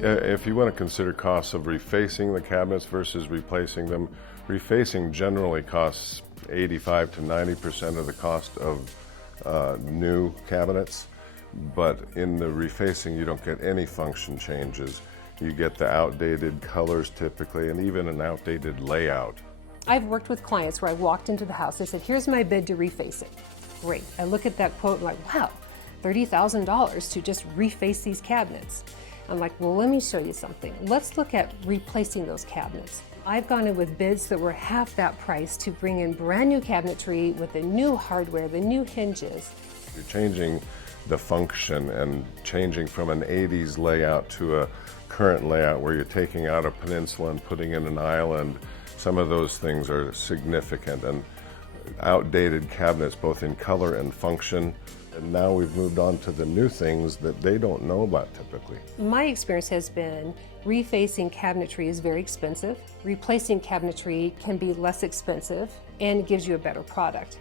If you want to consider costs of refacing the cabinets versus replacing them, refacing generally costs 85 to 90% of the cost of new cabinets, but in the refacing you don't get any function changes. You get the outdated colors typically, and even an outdated layout. I've worked with clients where I walked into the house, they said, here's my bid to reface it. Great. I look at that quote and I'm like, wow, $30,000 to just reface these cabinets. I'm like, well, let me show you something. Let's look at replacing those cabinets. I've gone in with bids that were half that price to bring in brand new cabinetry with the new hardware, the new hinges. You're changing the function and changing from an 80s layout to a current layout where you're taking out a peninsula and putting in an island. Some of those things are significant, and outdated cabinets both in color and function. And now we've moved on to the new things that they don't know about typically. My experience has been refacing cabinetry is very expensive. Replacing cabinetry can be less expensive and gives you a better product.